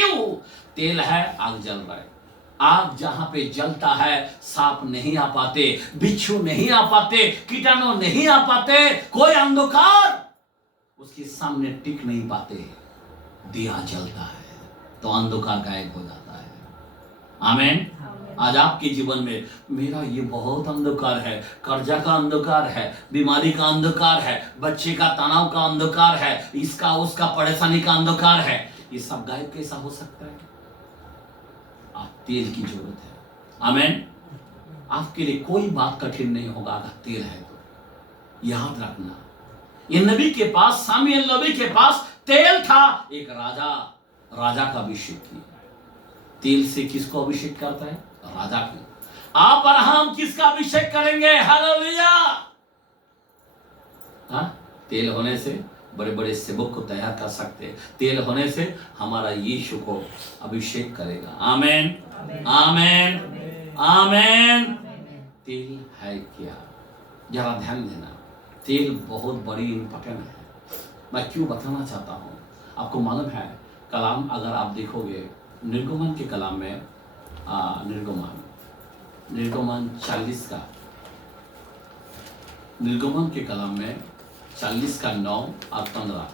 क्यों? तेल है, आग जल रहा है। आग जहां पे जलता है, सांप नहीं आ पाते, बिच्छू नहीं आ पाते, कीटाणु नहीं आ पाते, कोई अंधकार उसके सामने टिक नहीं पाते। दिया जलता है तो अंधकार गायब हो जाता है। आमीन। आज आपके जीवन में मेरा ये बहुत अंधकार है, कर्जा का अंधकार है, बीमारी का अंधकार है, बच्चे का तनाव का अंधकार है, इसका उसका परेशानी का अंधकार है, ये सब गायब कैसा हो सकता है? आप तेल की जरूरत है। आमीन। आपके लिए कोई बात कठिन नहीं होगा अगर तेल है तो। याद रखना, ये नबी के पास, सामुएल नबी के पास तेल था। एक राजा का अभिषेक किया। तेल से किसको अभिषेक करता है? राजा को। आप और हम किसका अभिषेक करेंगे? हालेलुया। हाँ, तेल होने से बड़े बड़े सेवक को तैयार कर सकते हैं। तेल होने से हमारा यीशु को अभिषेक करेगा। आमीन, आमीन, आमीन। तेल है क्या? जरा ध्यान देना, तेल बहुत बड़ी इंपॉर्टेंट है। मैं क्यों बताना चाहता हूं, आपको मालूम है, कलाम अगर आप देखोगे निर्गमन के कलाम में, निर्गमन 40 का, निर्गमन के कलाम में 40 का 9 और 15,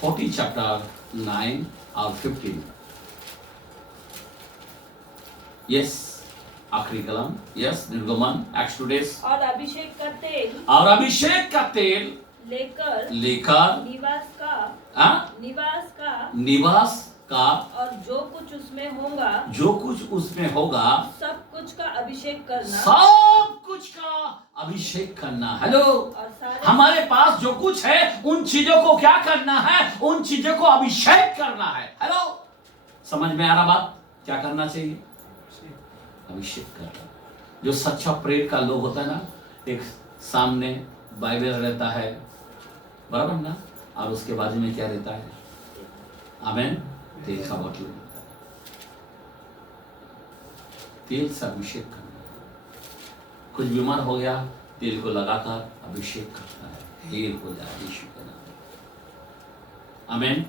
40 चैप्टर 9 और 15, यस, आखिरी कलाम, यस, निर्गमन, एक्सोडस। और अभिषेक का तेल लेकर निवास का और जो कुछ उसमें होगा सब कुछ का अभिषेक करना। हेलो, हमारे पास जो कुछ है उन चीजों को क्या करना है? उन चीजों को अभिषेक करना है। हेलो, समझ में आ रहा बात? क्या करना चाहिए? अभिषेक करना। जो सच्चा प्रेरित का लोग होता है ना, एक सामने बाइबल रहता है, बराबर ना, और उसके बाजू में क्या रहता है? आमीन। तेल का बोतल रहता है। तेल से अभिषेक करना। कुछ बीमार हो गया, तेल को लगाकर अभिषेक करता है, हेल हो जाए यीशु के नाम में। आमीन,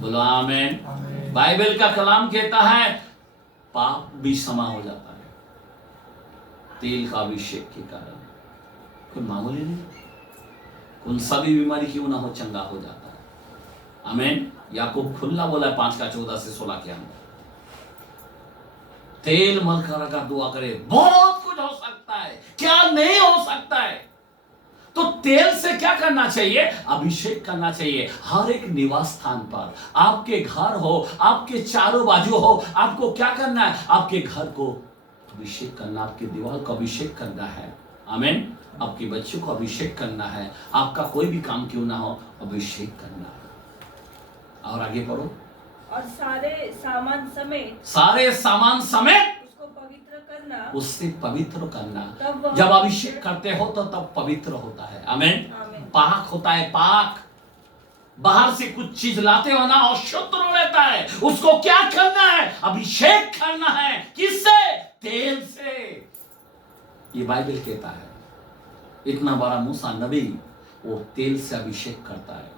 बोलो आमीन। बाइबल का कलाम कहता है पाप भी क्षमा हो जाता है तेल का अभिषेक के कारण। कोई मामूली नहीं, उन सभी बीमारी क्यों ना हो, चंगा हो जाता है। आमीन। याकूब खुला बोला 5 का 14 से 16 के अंदर, तेल मलकर अगर दुआ करे, बहुत कुछ हो सकता है, क्या नहीं हो सकता है। तो तेल से क्या करना चाहिए? अभिषेक करना चाहिए। हर एक निवास स्थान पर, आपके घर हो, आपके चारों बाजू हो, आपको क्या करना है? आपके घर को अभिषेक करना, आपके दीवार को अभिषेक करना है। आमीन। आपके बच्चों को अभिषेक करना है। आपका कोई भी काम क्यों ना हो, अभिषेक करना है। और आगे पढ़ो। और सारे सामान समेत उसको पवित्र करना, उससे पवित्र करना। जब अभिषेक करते हो तो तब पवित्र होता है। आमीन। पाक होता है, पाक। बाहर से कुछ चीज लाते हो ना, अशुद्ध रहता है, उसको क्या करना है? अभिषेक करना है। किससे? तेल से। ये बाइबल कहता है। इतना बड़ा मूसा नबी, वो तेल से अभिषेक करता है।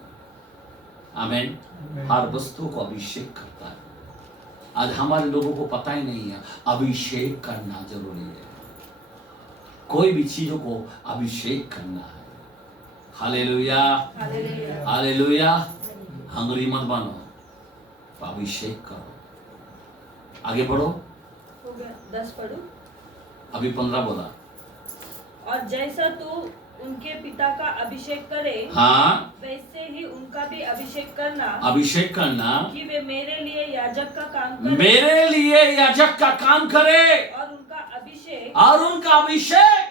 आमीन। हर वस्तु को अभिषेक करता है। आज हमारे लोगों को पता ही नहीं है, अभिषेक करना जरूरी है। कोई भी चीजों को अभिषेक करना है। Hallelujah, hallelujah. हंगरी मत बनो, तो अभिषेक करो। आगे बढ़ो। हो गया, 10 पढ़ो। अभी 15 बोला। और जैसा तू उनके पिता का अभिषेक करे, हाँ, वैसे ही उनका भी अभिषेक करना, कि वे मेरे लिए याजक का काम करे, और उनका अभिषेक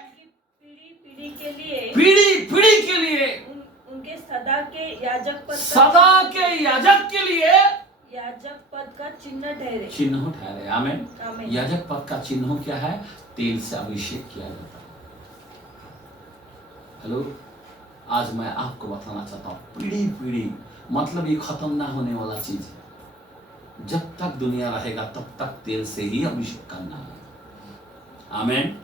पीढ़ी के लिए उनके सदा के याजक पद का चिन्ह ठहरे। आमीन। याजक पद का चिन्ह क्या है? तेल से अभिषेक किया जाता है। हेलो, आज मैं आपको बताना चाहता हूँ, पीढ़ी मतलब ये खत्म ना होने वाला चीज है। जब तक दुनिया रहेगा तब तक तेल से ही अभिषेक करना है। आमीन।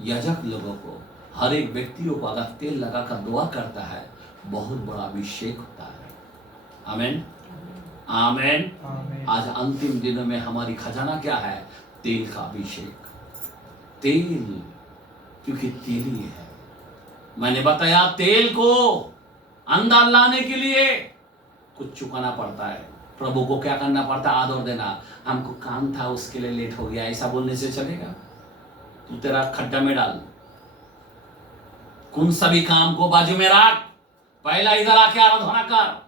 याजक लोगों को, हर एक व्यक्तियों को अगर तेल लगाकर दुआ करता है, बहुत बड़ा अभिषेक होता है। आमीन। आमेन। आज अंतिम दिनों में हमारी खजाना क्या है? तेल का अभिषेक। तेल, क्योंकि तेल ही है। मैंने बताया तेल को अंदर लाने के लिए कुछ चुकाना पड़ता है। प्रभु को क्या करना पड़ता है? आदर देना। हमको काम था उसके लिए लेट हो गया, ऐसा बोलने से चलेगा? तू तेरा खड्डा में डाल, उन सभी काम को बाजू में रख, पहला इधर आके आराधना कर,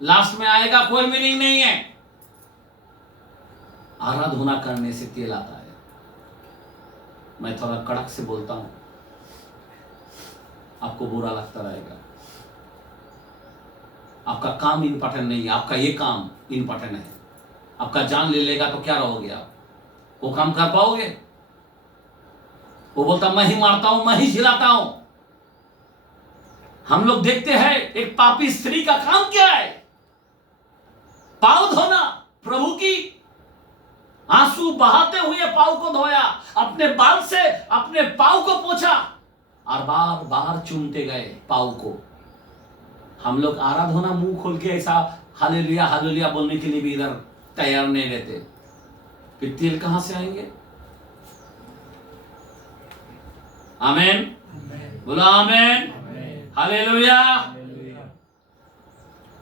लास्ट में आएगा कोई मीनिंग नहीं है। आराधना करने से तेल आता है। मैं थोड़ा कड़क से बोलता हूं, आपको बुरा लगता रहेगा। आपका काम इंपॉर्टेंट नहीं है, आपका ये काम इंपॉर्टेंट है। आपका जान ले लेगा तो क्या रहोगे आप? वो काम कर पाओगे? वो बोलता मैं ही मारता हूं, मैं ही जिलाता हूं। हम लोग देखते हैं एक पापी स्त्री का काम क्या है? पाँव धोना। प्रभु की आंसू बहाते हुए पाँव को धोया, अपने बाल से अपने पाँव को पोंछा और बार बार चूमते गए पाँव को। हम लोग आराधना मुंह खोल के ऐसा हालेलुया हालेलुया बोलने के लिए भी इधर तैयार नहीं रहते। फिर तेल कहां से आएंगे? आमेन, बोला आमेन, हालेलुया।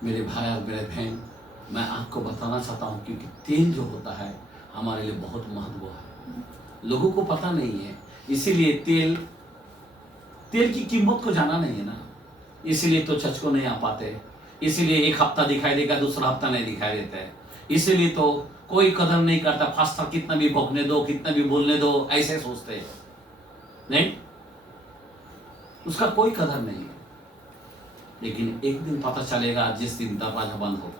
मेरे भाई और मेरे बहन, मैं आपको बताना चाहता हूं क्योंकि तेल जो होता है हमारे लिए बहुत महत्व है। लोगों को पता नहीं है, इसीलिए तेल की कीमत को जाना नहीं है ना, इसीलिए तो चर्च को नहीं आ पाते। इसीलिए एक हफ्ता दिखाई देगा, दूसरा हफ्ता नहीं दिखाई देता है। इसीलिए तो कोई कदर नहीं करता। फास्टर कितना भी भोंकने दो, कितना भी बोलने दो, ऐसे सोचते हैं। नहीं, उसका कोई कदर नहीं है। लेकिन एक दिन पता चलेगा, जिस दिन दरवाजा बंद होगा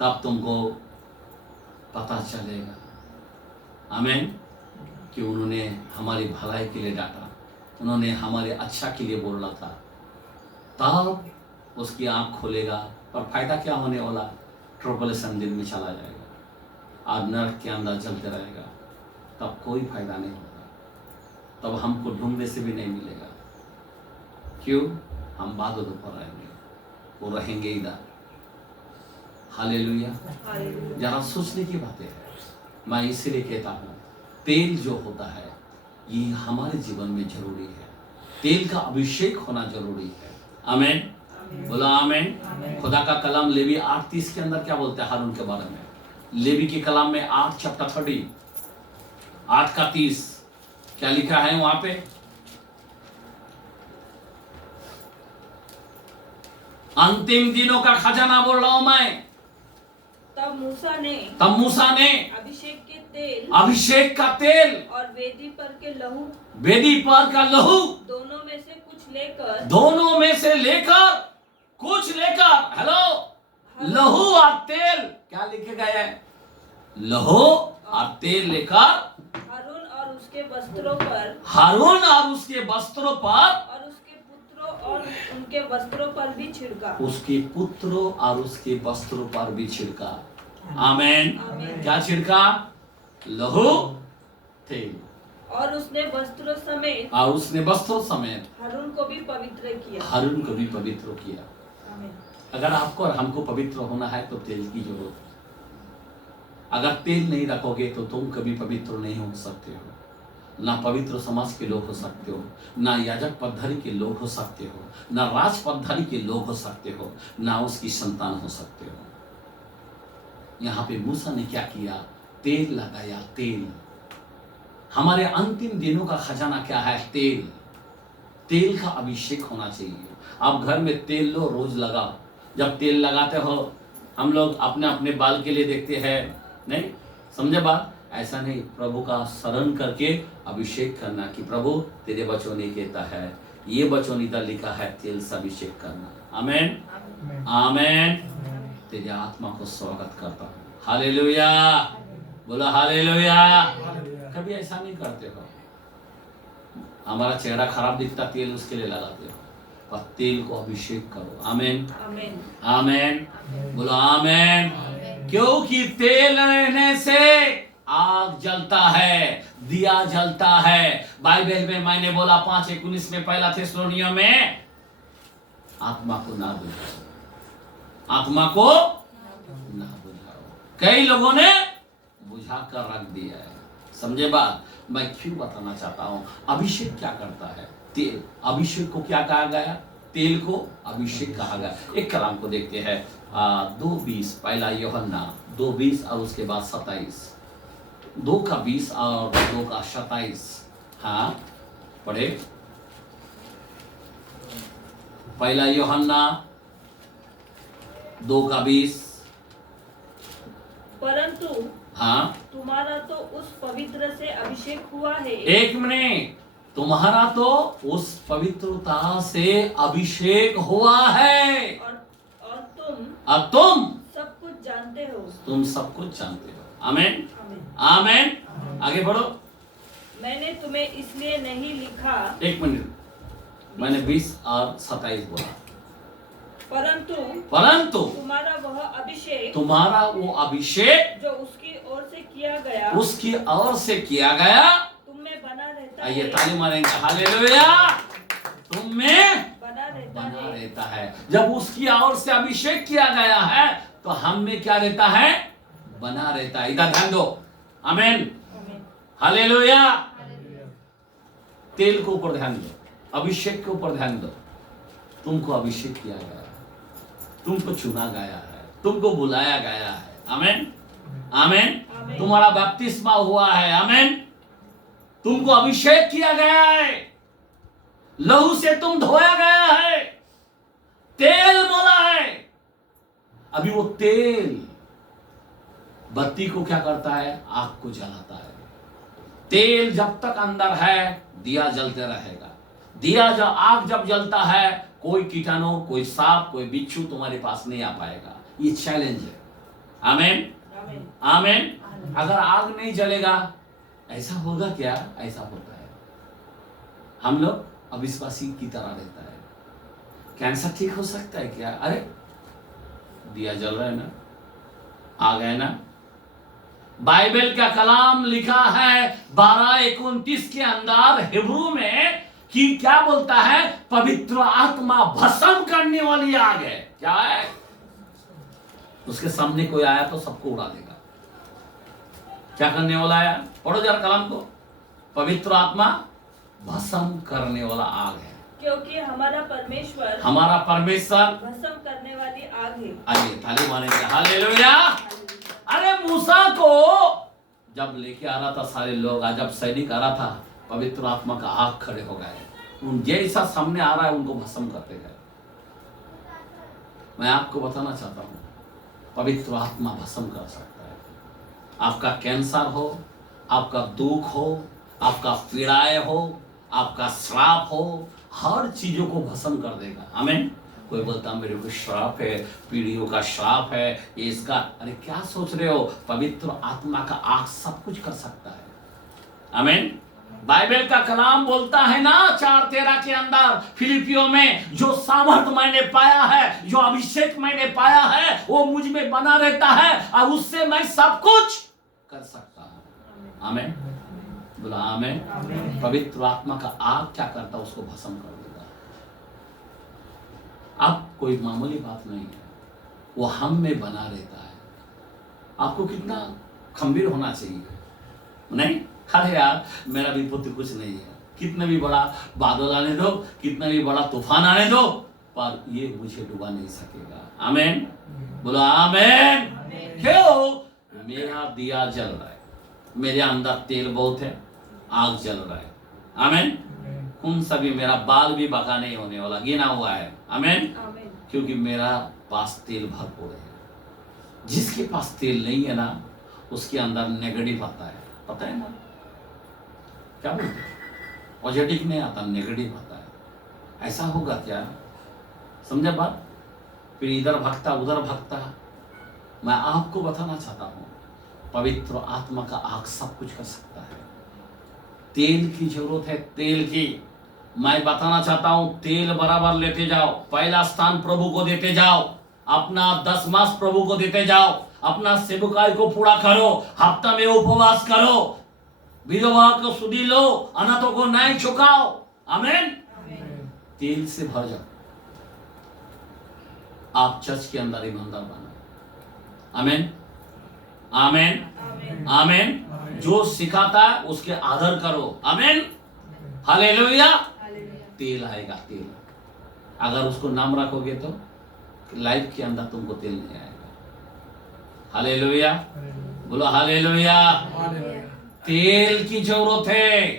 तब तुमको पता चलेगा, आमीन, कि उन्होंने हमारी भलाई के लिए डांटा, उन्होंने हमारे अच्छा के लिए बोला था। तब उसकी आंख खोलेगा, पर फायदा क्या होने वाला? ट्रिबुलेशन दिन में चला जाएगा और नरक के अंदर चलते रहेगा। तब कोई फायदा नहीं होगा। तब हमको ढूंढने से भी नहीं मिलेगा। क्यों? हम बादलों पर रहेंगे, वो रहेंगे इधर। हालेलुया। जरा सोचने की बातें है। मैं इसीलिए कहता हूँ तेल जो होता है ये हमारे जीवन में जरूरी है। तेल का अभिषेक होना जरूरी है। आमीन, बोला आमीन। खुदा का कलाम लेवी 8:30 के अंदर क्या बोलते हैं हारून के बारे में? लेवी के कलाम में 8 चैप्टर 30 8 का 30 क्या लिखा है वहां पे? अंतिम दिनों का खजाना बोल रहा हूं मैं। तब मूसा ने अभिषेक का तेल और वेदी पर का लहू दोनों में से लेकर हेलो, लहू और तेल क्या लिखे गए हैं? लहू और तेल लेकर हारून और उसके वस्त्रों पर और उसके पुत्रों और उनके वस्त्रों पर भी छिड़का। उसके पुत्रों और उसके वस्त्रों पर भी छिड़का। आमीन। क्या छिड़का? लहू, तेल। और उसने वस्त्रों समेत हारून को भी पवित्र किया। आमीन। अगर आपको और हमको पवित्र होना है तो तेल की जरूरत है। अगर तेल नहीं रखोगे तो तुम कभी पवित्र नहीं हो सकते हो। ना पवित्र समाज के लोग हो सकते हो, ना याजक पद्धति के लोग हो सकते हो, ना राज पद्धति के लोग हो सकते हो, ना उसकी संतान हो सकते हो। यहाँ पे मूसा ने क्या किया? तेल लगाया। तेल हमारे अंतिम दिनों का खजाना क्या है? तेल का अभिषेक होना चाहिए। आप घर में तेल लो, रोज लगाओ। जब तेल लगाते हो हम लोग अपने अपने बाल के लिए देखते हैं, नहीं समझे बात? ऐसा नहीं, प्रभु का शरण करके अभिषेक करना कि प्रभु तेरे वचन ने कहता है, ये वचन इधर लिखा है, तेल से अभिषेक करना। आमीन, आमीन। तेरे आत्मा को स्वागत करता हूँ। हालेलुया, बोला हालेलुया। कभी ऐसा नहीं करते हो, हमारा चेहरा खराब दिखता, तेल उसके लिए लगाते हो, और तेल को अभिषेक करो। आमीन, आमीन, बोलो आमीन। क्योंकि तेल रहने से आग जलता है, दिया जलता है। बाइबल में मैंने बोला 5:19 में, पहला थिस्सलुनीकियों में, आत्मा को ना बुझाओ, आत्मा को ना बुझाओ। कई लोगों ने बुझा कर रख दिया है। समझे बात? मैं क्यों बताना चाहता हूं, अभिषेक क्या करता है। तेल, अभिषेक को क्या कहा गया? तेल को अभिषेक कहा गया। एक कलाम को देखते हैं 2:20, पहला यूहन्ना 2:20 और उसके बाद 27, 2:20 और 2:27। हाँ पढ़े। पहला यूहन्ना 2:20। परंतु हाँ तुम्हारा तो उस पवित्र से अभिषेक हुआ है। एक मिनट, तुम्हारा तो उस पवित्रता से अभिषेक हुआ है और तुम अब तुम सब कुछ जानते हो। तुम सब कुछ जानते हो। आमेन आमीन। आमेन। आगे बढ़ो। मैंने तुम्हें इसलिए नहीं लिखा, एक मिनट, मैंने 20 और 27 बोला। परंतु तुम्हारा वो अभिषेक जो उसकी ओर से किया गया, उसकी ओर से किया गया तुम में बना रहता आइए है। ताली मारेंगे। हालेलुया। तुम में बना बना है। रहता है। जब उसकी ओर से अभिषेक किया गया है तो हम में क्या रहता है? बना रहता है। इधर ध्यान दो। आमीन आमीन। हालेलुया। तेल के ऊपर ध्यान दो, अभिषेक के ऊपर ध्यान दो। तुमको अभिषेक किया गया है, तुमको चुना गया है, तुमको बुलाया गया है। आमीन आमीन। आमीन। तुम्हारा बपतिस्मा हुआ है। आमीन। तुमको अभिषेक किया गया है, लहू से तुम धोया गया है, तेल मोला है। अभी वो तेल बत्ती को क्या करता है? आग को जलाता है। तेल जब तक अंदर है दिया जलते रहेगा। दिया जब आग जब जलता है, कोई कीटाणु, कोई सांप, कोई बिच्छू तुम्हारे पास नहीं आ पाएगा। ये चैलेंज है। आमीन आमीन। आमीन। अगर आग नहीं जलेगा, ऐसा होगा क्या? ऐसा होता है, हम लोग अविश्वासी की तरह रहता है। कैंसर ठीक हो सकता है क्या? अरे दिया जल रहा है ना, आग है ना। बाइबल का कलाम लिखा है 12:29 के अंदर हिब्रू में कि क्या बोलता है? पवित्र आत्मा भस्म करने वाली आग है। क्या है? उसके सामने कोई आया तो सबको उड़ा देगा। क्या करने वाला है? पढ़ो जरा कलाम को। पवित्र आत्मा भस्म करने वाला आग है, क्योंकि हमारा परमेश्वर भस्म करने वाली आग है। आइए ताली मारेंगे। हालेलुया। अरे मूसा को जब लेके आ रहा था सारे लोग, जब सैनिक आ रहा था, पवित्र आत्मा का आग खड़े हो गए। उन जैसा सामने आ रहा है उनको भस्म करते गए। मैं आपको बताना चाहता हूं, पवित्र आत्मा भस्म कर सकता है। आपका कैंसर हो, आपका दुख हो, आपका पीड़ाएं हो, आपका श्राप हो, हर चीजों को भस्म कर देगा। आमीन। कोई बोलता मेरे को श्राप है, पीढ़ियों का श्राप है, ये इसका। अरे क्या सोच रहे हो? पवित्र आत्मा का आग सब कुछ कर सकता है। आमीन। बाइबल का कलाम बोलता है ना 4:13 के अंदर, फिलिपियों में, जो सामर्थ मैंने पाया है, जो अभिषेक मैंने पाया है, वो मुझ में बना रहता है और उससे मैं सब कुछ कर सकता हूं। आमीन। बोला आमीन। पवित्र आत्मा का आग क्या करता? उसको भस्म कर देगा। अब कोई मामूली बात नहीं है, वो हम में बना रहता है। आपको कितना खंबीर होना चाहिए, नहीं? अरे यार मेरा विपत्ति कुछ नहीं है, कितना भी बड़ा बादल आने दो, कितना भी बड़ा तूफान आने दो, पर ये मुझे डुबा नहीं सकेगा। आमीन। बोलो आमीन। क्यों? मेरा दिया जल रहा है, मेरे अंदर तेल बहुत है, आग जल रहा है। आमीन। उन सभी मेरा बाल भी बका नहीं होने वाला, गिना हुआ है। आमीन। क्योंकि मेरा पास तेल भरपूर है। जिसके पास तेल नहीं है ना, उसके अंदर नेगेटिव आता है। पता है ना क्या बोलते हैं? पॉजिटिव नहीं आता, नेगेटिव आता है। ऐसा होगा क्या? समझा बात? फिर इधर भगता उधर भगता। मैं आपको बताना चाहता हूं, पवित्र आत्मा का आग सब कुछ कर सकता है। तेल की जरूरत है, तेल की। मैं बताना चाहता हूं, तेल बराबर लेते जाओ। पहला स्थान प्रभु को देते जाओ, अपना 10 मास प्रभु को देते जाओ, अपना सेवकाई को पूरा करो, हफ्ता में उपवास करो, विधवा को सुधी लो, अनाथों को न्याय चुकाओ। आमीन। तेल से भर जाओ। आप चर्च के अंदर ईमानदार बनो, आमेन, आमेन, आमीन। आमेन। जो सिखाता है उसके आदर करो। आमेन, हालेलुया। हालेलुया। तेल आएगा, तेल। अगर उसको नाम रखोगे तो लाइफ के अंदर तुमको तेल नहीं आएगा। हालेलुया, बोलो हालेलुया। तेल की जरूरत है।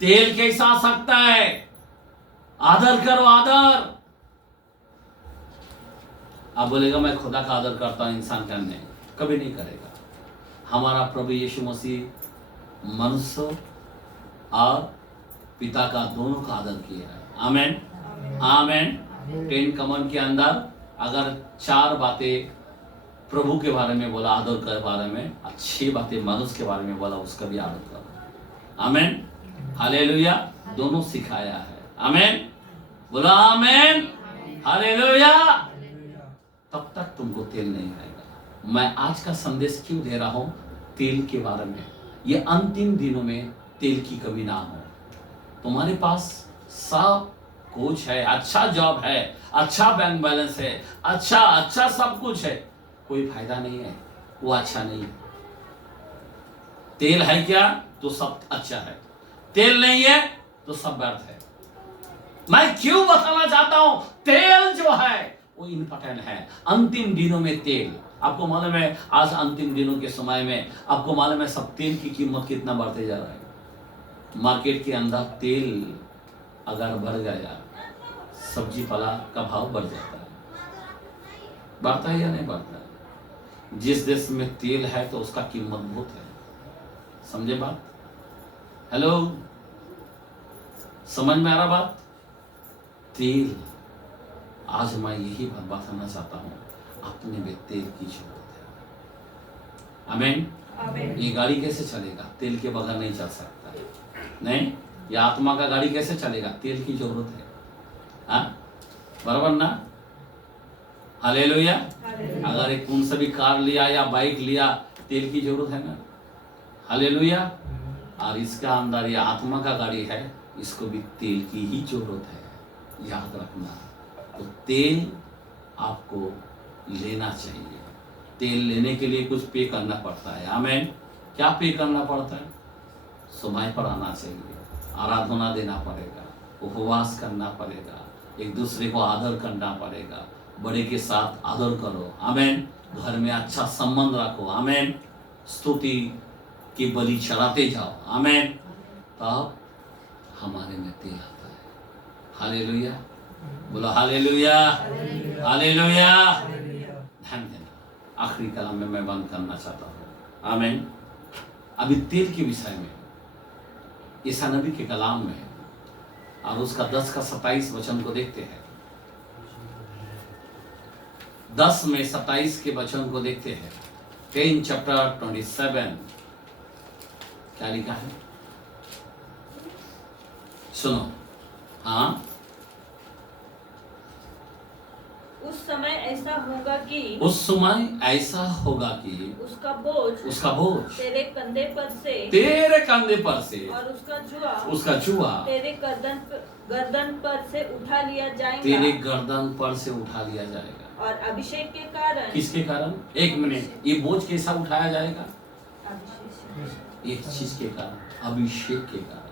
तेल कैसा आ सकता है? आदर करो, आदर। आप बोलेगा मैं खुदा का आदर करता हूं, इंसान का नहीं, कभी नहीं करेगा। हमारा प्रभु यीशु मसीह मनुष्य और पिता का दोनों का आदर किया है। आमेन, आमेन। 10 कमांड के अंदर अगर 4 बातें प्रभु के बारे में बोला, आदर के बारे में, 6 बातें मनुष्य के बारे में बोला, उसका भी आदर करो। आमेन, हालेलुया। दोनों सिखाया है। आमेन, बोला आमेन, हालेलुया। तब तक तुमको तेल नहीं आएगा। मैं आज का संदेश क्यों दे रहा हूं? तेल के बारे में। ये अंतिम दिनों में तेल की कमी ना हो। तुम्हारे पास सब कुछ है, अच्छा जॉब है, अच्छा बैंक बैलेंस है, अच्छा सब कुछ है, कोई फायदा नहीं है, वो अच्छा नहीं है। तेल है क्या तो सब अच्छा है, तेल नहीं है तो सब व्यर्थ है। मैं क्यों बताना चाहता हूं? तेल जो है वो इम्पोर्टेंट है। अंतिम दिनों में तेल, आपको मालूम है आज अंतिम दिनों के समय में आपको मालूम है सब तेल की कीमत कितना बढ़ते जा रहा है। मार्केट के अंदर तेल अगर बढ़ गया, सब्जी फला का भाव बढ़ जाता है। बढ़ता है या नहीं बढ़ता है? जिस देश में तेल है तो उसका कीमत बहुत है। समझे बात? हेलो, समझ में आ रहा बात? तेल, आज मैं यही बात बताना चाहता हूं, अपने में तेल की जरूरत है। आमीन, आमीन। ये गाड़ी कैसे चलेगा? तेल के बगैर नहीं चल सकता। नहीं, ये आत्मा का गाड़ी कैसे चलेगा? तेल की जरूरत है। हाँ, बराबर ना? हालेलुया। अगर एक कौन सा भी कार लिया या बाइक लिया, तेल की जरूरत है ना? हालेलुया। और इसका अंदर ये आत्मा का गाड़ी है, इसको भी तेल की ही जरूरत है, याद रखना। तो तेल आपको लेना चाहिए। तेल लेने के लिए कुछ पे करना पड़ता है। आमीन। क्या पे करना पड़ता है? समय पर आना चाहिए, आराधना देना पड़ेगा, उपवास करना पड़ेगा, एक दूसरे को आदर करना पड़ेगा, बड़े के साथ आदर करो। आमीन। घर में अच्छा संबंध रखो। आमीन। स्तुति की बलि चढ़ाते जाओ। आमीन। तब हमारे में तेल आता है। हालेलुया, बोलो हालेलुया, हालेलुया। ध्यान देना, आखिरी कलाम में मैं बंद करना चाहता हूँ। आमीन। अभी तेल के विषय में ईसा नबी के कलाम में और उसका 10 का 27 वचन को देखते हैं। 10 में 27 के वचन को देखते हैं। 10 चैप्टर 27 क्या लिखा है? सुनो। हाँ, उस समय ऐसा होगा कि उस समय ऐसा होगा कि उसका बोझ तेरे कंधे पर से और उसका जुआ तेरे गर्दन पर से उठा लिया जाएगा। तेरे गर्दन पर से उठा लिया जाएगा। और अभिषेक के कारण। किसके कारण? एक मिनट, ये बोझ कैसा उठाया जाएगा? एक चीज के कारण, अभिषेक के कारण।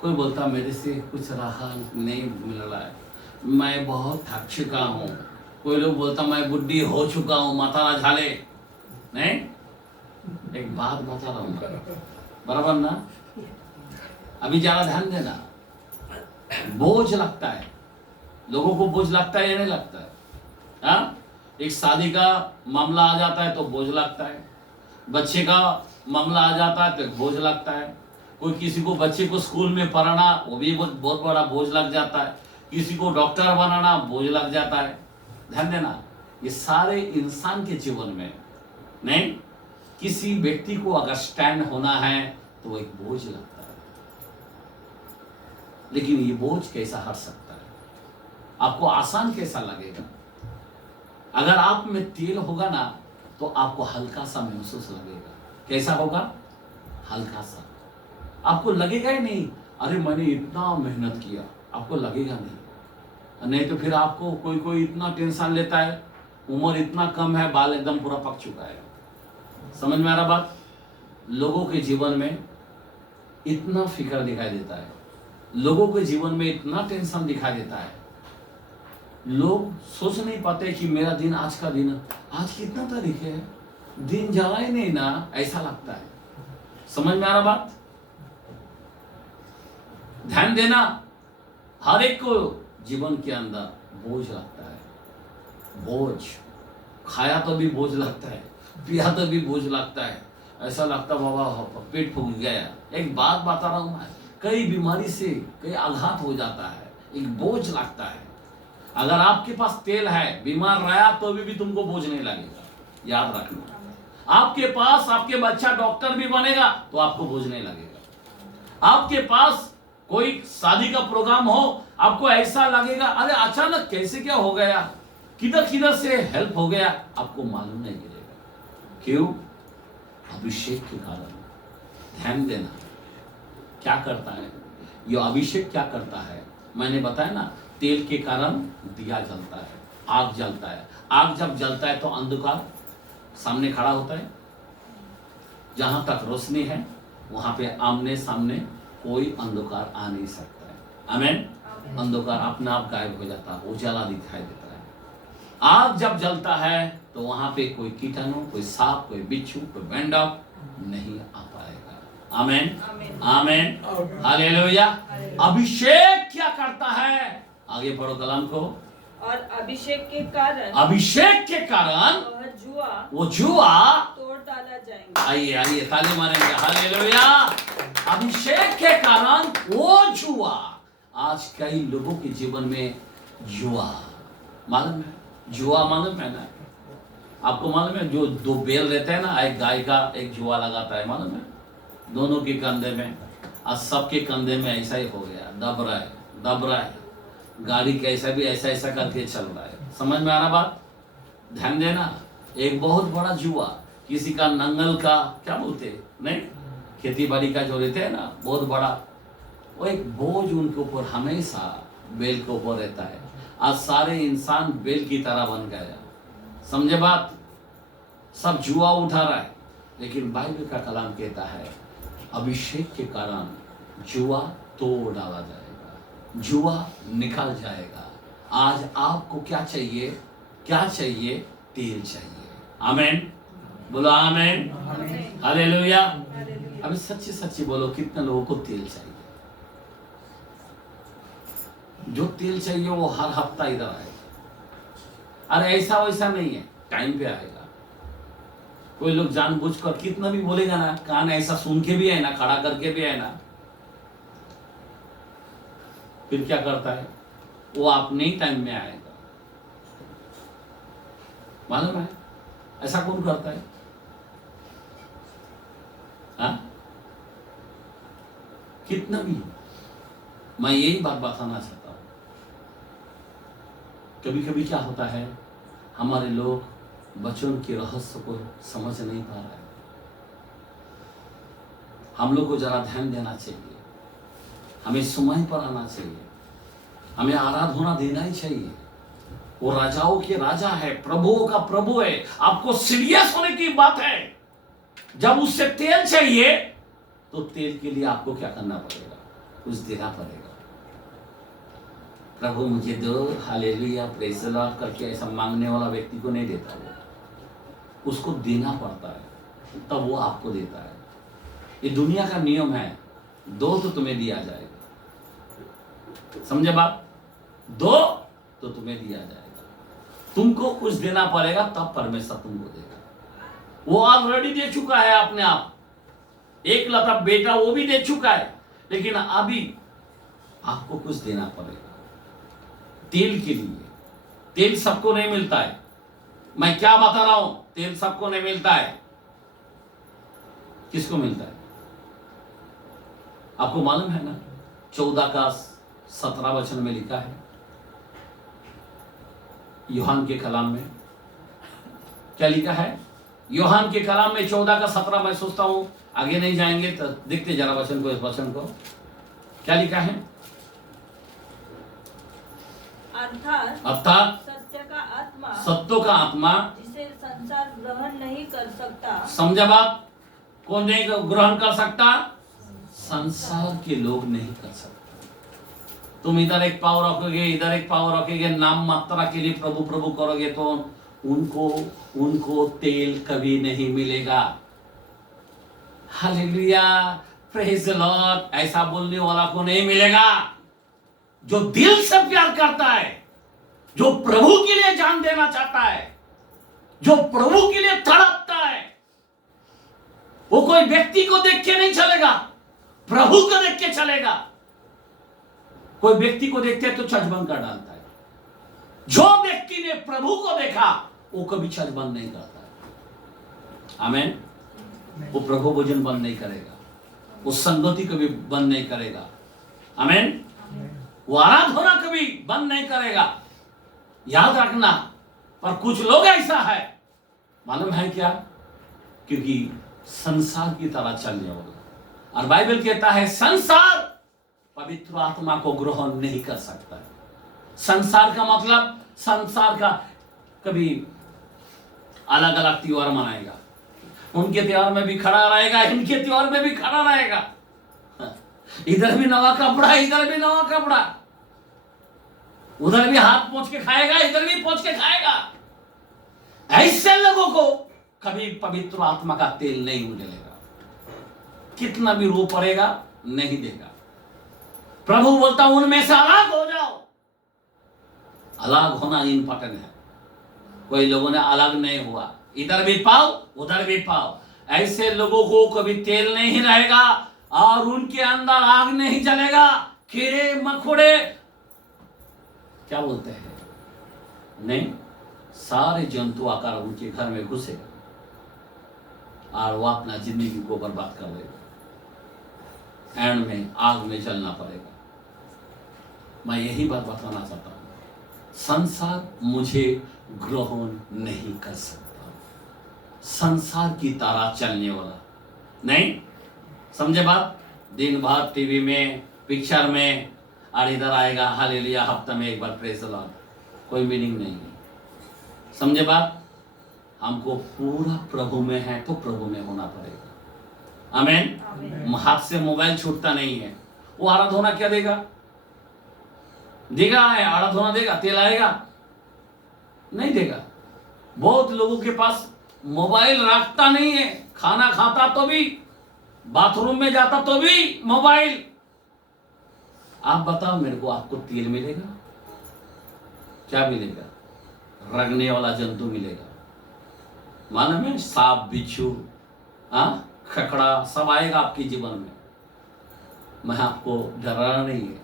कोई बोलता मेरे से कुछ रहा नहीं मिल रहा है, मैं बहुत थक चुका हूँ। कोई लोग बोलता मैं बुढ़ी हो चुका हूँ, माता झाले। नहीं, एक बात बता रहा हूँ, बराबर ना? अभी ज्यादा ध्यान देना। बोझ लगता है, लोगों को बोझ लगता है या नहीं लगता है? हाँ, एक शादी का मामला आ जाता है तो बोझ लगता है, बच्चे का मामला आ जाता है तो बोझ लगता है, कोई किसी को बच्चे को स्कूल में पढ़ाना वो भी बहुत बड़ा बोझ लग जाता है, किसी को डॉक्टर बनाना बोझ लग जाता है। ध्यान देना, ये सारे इंसान के जीवन में नहीं, किसी व्यक्ति को अगर स्टैंड होना है तो वो एक बोझ लगता है। लेकिन ये बोझ कैसा हट सकता है? आपको आसान कैसा लगेगा? अगर आप में तेल होगा ना तो आपको हल्का सा महसूस लगेगा। कैसा होगा? हल्का सा। आपको लगेगा ही नहीं अरे मैंने इतना मेहनत किया, आपको लगेगा नहीं। नहीं तो फिर आपको कोई इतना टेंशन लेता है, उम्र इतना कम है, बाल एकदम पूरा पक चुका है। समझ में आ रहा बात? लोगों के जीवन में इतना फिक्र दिखाई देता है, लोगों के जीवन में इतना टेंशन दिखाई देता है, लोग सोच नहीं पाते कि मेरा दिन, आज का दिन, आज कितना तारीख है, दिन जा ही नहीं ना, ऐसा लगता है। समझ में आ रहा बात? ध्यान देना, हर एक को जीवन के अंदर बोझ लगता है, बोझ। खाया तो भी बोझ लगता है, पिया तो भी बोझ लगता है, ऐसा लगता बाबा पेट फूक गया। एक बात बता रहा हूं मैं, कई बीमारी से कई आघात हो जाता है, एक बोझ लगता है। अगर आपके पास तेल है, बीमार रहा तो भी तुमको बोझ नहीं लगेगा, याद रखना। आपके पास आपके बच्चा डॉक्टर भी बनेगा तो आपको बोझ नहीं लगेगा। आपके पास कोई शादी का प्रोग्राम हो, आपको ऐसा लगेगा अरे अचानक कैसे क्या हो गया, किधर किधर से हेल्प हो गया, आपको मालूम नहीं गिरेगा। क्यों? अभिषेक के कारण। ध्यान देना, क्या करता है ये अभिषेक, क्या करता है? मैंने बताया ना, तेल के कारण दिया जलता है, आग जलता है। आग जब जलता है तो अंधकार सामने खड़ा होता है। जहां तक रोशनी है वहां पे आमने सामने कोई अंधकार आ नहीं सकता है। आमीन। अंधकार अपने आप गायब हो जाता है, उजाला दिखाई देता है। आग जब जलता है तो वहां पे कोई कीटाणु, कोई सांप, कोई बिच्छू, कोई मेंढक नहीं आ पाएगा। आमीन, आमीन, हालेलुया। अभिषेक क्या करता है? आगे पढ़ो कलाम को। और अभिषेक के कारण, अभिषेक के कारण वो जुआ तोड़ डाला जाएगा। आइए आइए ताली मारेंगे, हालेलुया। अभिषेक के कारण वो जुआ। आज कई लोगों के जीवन में जुआ, मालूम है? जुआ मालूम है ना? आपको मालूम है, जो दो बैल रहते हैं ना, एक गाय का एक जुआ लगाता है, मालूम है? दोनों के कंधे में, आज सबके कंधे में ऐसा ही हो गया, दब रहा है, दब रहा है। गाड़ी कैसा भी ऐसा ऐसा करके चल रहा है। समझ में आ रहा बात? ध्यान देना, एक बहुत बड़ा जुआ, किसी का नंगल का क्या बोलते नहीं, खेती बाड़ी का जो रहते हैं ना, बहुत बड़ा, वो एक बोझ उनके ऊपर हमेशा बैल के ऊपर रहता है। आज सारे इंसान बैल की तरह बन गया। समझे बात? सब जुआ उठा रहा है, लेकिन बाइबल का कलाम कहता है अभिषेक के कारण जुआ तोड़ डाला जाएगा, जुआ निकल जाएगा। आज आपको क्या चाहिए? क्या चाहिए? तेल चाहिए। आमीन, बोलो आमीन, हालेलुया। अभी सच्ची सच्ची बोलो, कितने लोगों को तेल चाहिए? जो तेल चाहिए वो हर हफ्ता इधर आएगा। अरे ऐसा वैसा नहीं है, टाइम पे आएगा। कोई लोग जानबूझकर कितना भी बोलेगा ना, कान ऐसा सुन के भी है ना, खड़ा करके भी है ना, फिर क्या करता है? वो अपने ही टाइम में आएगा। मालूम है ऐसा कौन करता है? हाँ? कितना भी मैं यही बात बताना चाहता हूं। कभी कभी क्या होता है, हमारे लोग वचन के रहस्य को समझ नहीं पा रहे। हम लोग को जरा ध्यान देना चाहिए, हमें समय पर आना चाहिए, हमें आराधना देना ही चाहिए। वो राजाओं के राजा है, प्रभुओं का प्रभु है। आपको सीरियस होने की बात है। जब उससे तेल चाहिए तो तेल के लिए आपको क्या करना पड़ेगा? कुछ देना पड़ेगा। प्रभु मुझे दो, हालेलुया, प्रेज़ द लॉर्ड करके ऐसा मांगने वाला व्यक्ति को नहीं देता। वो उसको देना पड़ता है, तब वो आपको देता है। ये दुनिया का नियम है, दो तो तुम्हें दिया जाएगा। समझे बात? दो तो तुम्हें दिया जाएगा। तुमको कुछ देना पड़ेगा, तब परमेश्वर तुमको देगा। वो ऑलरेडी दे चुका है अपने आप। एक लता बेटा वो भी दे चुका है, लेकिन अभी आपको कुछ देना पड़ेगा तेल के लिए। तेल सबको नहीं मिलता है। मैं क्या बता रहा हूं, तेल सबको नहीं मिलता है। किसको मिलता है? आपको मालूम है ना, 14 का 17 वचन में लिखा है, यूहान के कलाम में क्या लिखा है? यूहान के कलाम में 14 का 17, मैं सोचता हूं आगे नहीं जाएंगे तो देखते जरा वचन को, इस वचन को क्या लिखा है? अर्थात सत्यों का आत्मा जिसे संसार ग्रहण नहीं कर सकता। समझा बात? कौन नहीं ग्रहण कर सकता? संसार के लोग नहीं कर सकते। तुम इधर एक पाव रखोगे, इधर एक पाव रखोगे, नाम मात्रा के लिए प्रभु प्रभु करोगे तो उनको तेल कभी नहीं मिलेगा। Hallelujah, praise the Lord. ऐसा बोलने वाला को नहीं मिलेगा। जो दिल से प्यार करता है, जो प्रभु के लिए जान देना चाहता है, जो प्रभु के लिए तड़पता है, वो कोई व्यक्ति को देख के नहीं चलेगा, प्रभु को देख के चलेगा। कोई व्यक्ति को देखते है तो छज बंद कर डालता है। जो व्यक्ति ने प्रभु को देखा वो कभी छज बंद नहीं करता है। आमीन। वो प्रभु भोजन बंद नहीं करेगा, वो संगति कभी बंद नहीं करेगा। आमीन। वो आराधना कभी बंद नहीं करेगा। याद रखना। पर कुछ लोग ऐसा है, मालूम है क्या? क्योंकि संसार की तरह चलने वाला। और बाइबल कहता है संसार पवित्र आत्मा को ग्रहण नहीं कर सकता है। संसार का मतलब संसार का कभी अलग अलग त्योहार मनाएगा, उनके त्योहार में भी खड़ा रहेगा, इनके त्योहार में भी खड़ा रहेगा। इधर भी नवा कपड़ा, इधर भी नवा कपड़ा, उधर भी हाथ पोंछ के खाएगा, इधर भी पोंछ के खाएगा। ऐसे लोगों को कभी पवित्र आत्मा का तेल नहीं मिलेगा। कितना भी रो पड़ेगा नहीं देगा। प्रभु बोलता उनमें से अलग हो जाओ। अलग होना इंपॉर्टेंट है। कोई लोगों ने अलग नहीं हुआ, इधर भी पाओ उधर भी पाओ। ऐसे लोगों को कभी तेल नहीं रहेगा और उनके अंदर आग नहीं जलेगा। कीड़े मकोड़े क्या बोलते हैं, नहीं, सारे जंतु आकर उनके घर में घुसेगा और वो अपना जिंदगी को बर्बाद कर देगा। एंड में आग में जलना पड़ेगा। मैं यही बात बताना चाहता हूं, संसार मुझे ग्रहण नहीं कर सकता। संसार की तरह चलने वाला नहीं, समझे बात? दिन भर टीवी में, पिक्चर में, और इधर आएगा हालेलुया हफ्ता में एक बार प्रेज द लॉर्ड, कोई मीनिंग नहीं है। समझे बात? हमको पूरा प्रभु में है तो प्रभु में होना पड़ेगा। आमीन। हाथ से मोबाइल छूटता नहीं है। वो आराधना क्या देगा? देगा आराधना देगा, तेल आएगा? नहीं देगा। बहुत लोगों के पास मोबाइल रखता नहीं है। खाना खाता तो भी, बाथरूम में जाता तो भी मोबाइल। आप बताओ मेरे को, आपको तेल मिलेगा? क्या मिलेगा? रगने वाला जंतु मिलेगा। मालूम है, सांप, बिच्छू, खकड़ा सब आएगा आपके जीवन में। मैं आपको डराना नहीं है,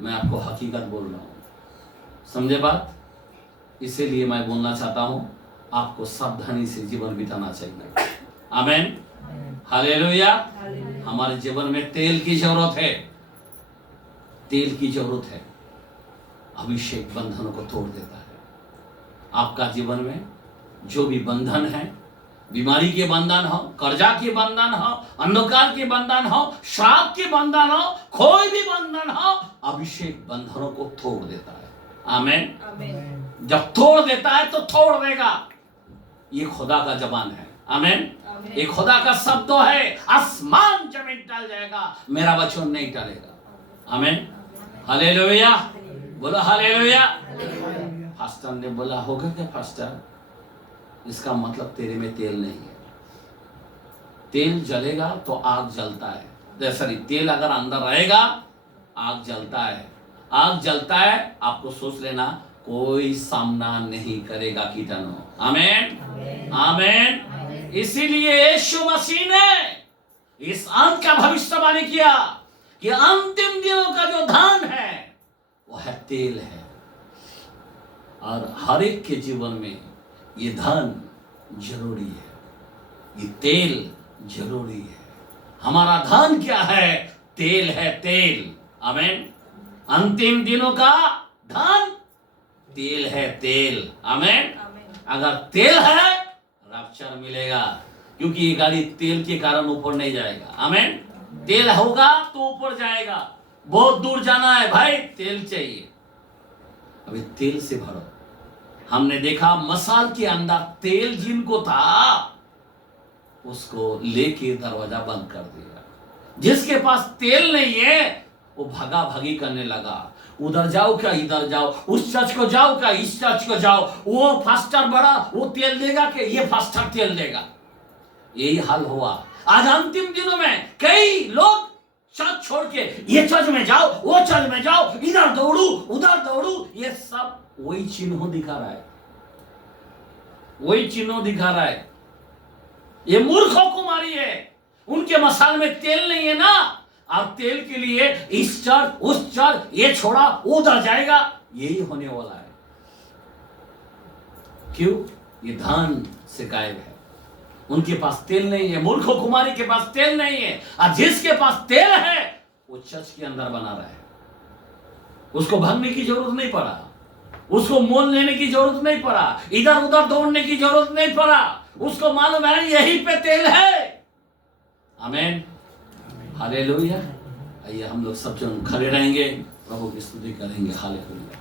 मैं आपको हकीकत बोल रहा हूं। समझे बात? इसीलिए मैं बोलना चाहता हूं, आपको सावधानी से जीवन बिताना चाहिए। आमीन। हालेलुया। हमारे जीवन में तेल की जरूरत है। तेल की जरूरत है। अभिषेक बंधनों को तोड़ देता है। आपका जीवन में जो भी बंधन है, बीमारी के बंधन हो, कर्जा के बंधन हो, अंधकार के बंधन हो, श्राप के बंधन हो, कोई भी बंधन हो, अभिषेक बंधनों को तोड़ देता है। आमीन। जब तोड़ देता है तो तोड़ देगा। ये खुदा का जबान है। आमीन। ये खुदा का शब्द है। आसमान जमीन टल जाएगा, मेरा वचन नहीं टलेगा। आमीन। हालेलुया। बोलो हालेलुया। फास्टर ने बोला, होगा क्या फास्टर? इसका मतलब तेरे में तेल नहीं है। तेल जलेगा तो आग जलता है। सॉरी, तेल अगर अंदर रहेगा आग जलता है। आग जलता है, आपको सोच लेना कोई सामना नहीं करेगा कीटाणु। आमीन। आमीन। इसीलिए यीशु मसीह ने इस अंत का भविष्यवाणी किया कि अंतिम दिनों का जो धन है वो है तेल है। और हर एक के जीवन में ये धन जरूरी है, ये तेल जरूरी है। हमारा धन क्या है? तेल है, तेल। आमीन। अंतिम दिनों का धन तेल है, तेल। आमीन। अगर तेल है रैप्चर मिलेगा, क्योंकि ये गाड़ी तेल के कारण ऊपर नहीं जाएगा। आमीन। तेल होगा तो ऊपर जाएगा। बहुत दूर जाना है भाई, तेल चाहिए। अभी तेल से भरो। हमने देखा मसाल के अंदर तेल जिनको था उसको लेके दरवाजा बंद कर दिया। जिसके पास तेल नहीं है वो भगा भगी करने लगा, उधर जाओ क्या इधर जाओ, उस चर्च को जाओ क्या इस चर्च को जाओ, वो फास्टर बड़ा वो तेल देगा कि ये फास्टर तेल देगा। यही हाल हुआ आज अंतिम दिनों में। कई लोग चर्च छोड़ के ये चर्च में जाओ वो चर्च में जाओ, इधर दौड़ू उधर दौड़ू, ये सब वही चिन्ह दिखा रहा है, वही चिन्ह दिखा रहा है। ये मूर्खों को मारी है, उनके मसाल में तेल नहीं है ना। आप तेल के लिए इस चर्च उस चर्च ये छोड़ा उधर जाएगा, यही होने वाला है। क्यों? ये धन से गायब है, उनके पास तेल नहीं है। मूर्खों कुमारी के पास तेल नहीं है, और जिसके पास तेल है वो चर्च के अंदर बना रहा है। उसको भागने की जरूरत नहीं पड़ा, उसको मोल लेने की जरूरत नहीं पड़ा, इधर उधर दौड़ने की जरूरत नहीं पड़ा। उसको मालूम है यहीं पे तेल है। आमीन, हालेलुया। आइए हम लोग सब जन खड़े रहेंगे, प्रभु की स्तुति करेंगे। हालेलुया।